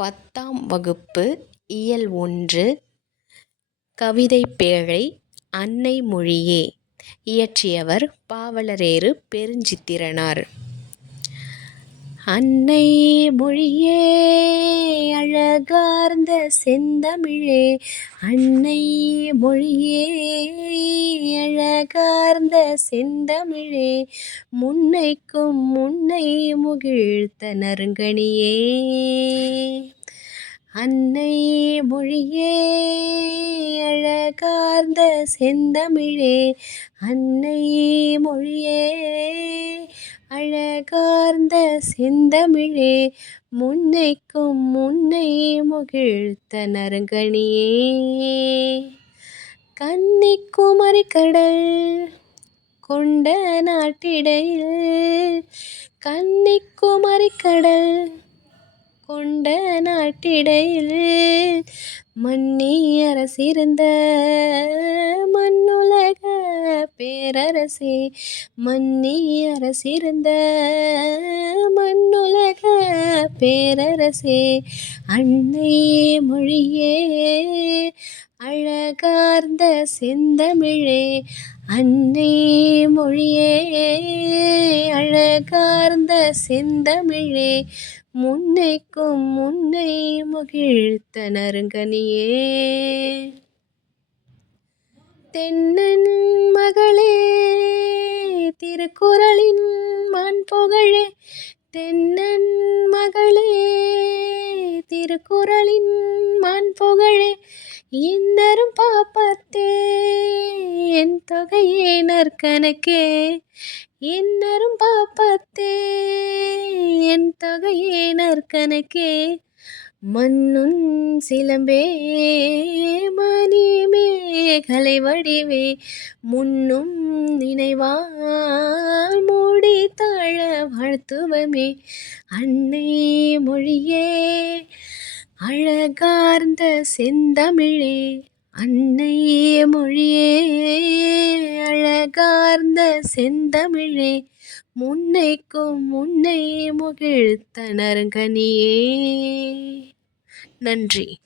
பத்தாம் வகுப்பு இயல் ஒன்று கவிதைப்பேழை அன்னை மொழியே இயற்றியவர் பாவலரேறு பெருஞ்சித்திரனார். அன்னை மொழியே அழகார்ந்த செந்தமிழே அன்னை மொழியே அழகார்ந்த செந்தமிழே முன்னைக்கும் முன்னை முகிழ்த்த நறுங்கணியே. அன்னை மொழியே அழகார்ந்த செந்தமிழே அன்னை மொழியே அழகார்ந்த செந்தமிழே முன்னைக்கும் முன்னை முகிழ்த்த நறுங்கணியே. கண் கடல் கொண்ட நாட்டிடையில் கன்னிக்குமரி கடல் கொண்ட நாட்டிடையில் மன்னி அரசிருந்த மண்ணுலக பேரரசே மன்னி அரசிருந்த மண்ணுலக பேரரசே அன்னையே மொழியே அழகார்ந்த செந்தமிழே அன்னை மொழியே. அழகார்ந்த செந்தமிழே முன்னைக்கும் முன்னை மகிழ்த்த நருங்கனியே தென்னன் மகளே திருக்குறளின் மண் புகழே. தென்னன் மகளே திருக்குறளின் மண் புகழே. இன்னரும் பாப்பத்தே என் தொகையே நற்கணக்கே. இன்னரும் பாப்பத்தே என் தொகையே நற்கணக்கே. மண்ணும் சிலம்பே மணி மேகலை வடிவே முன்னும் நினைவால் மூடி தாழ வாழ்த்துவமே. அன்னை மொழியே அழகார்ந்த செந்தமிழே அன்னை மொழியே. அழகார்ந்த செந்தமிழே முன்னைக்கும் முன்னை முகிழ்த்த நன்றி.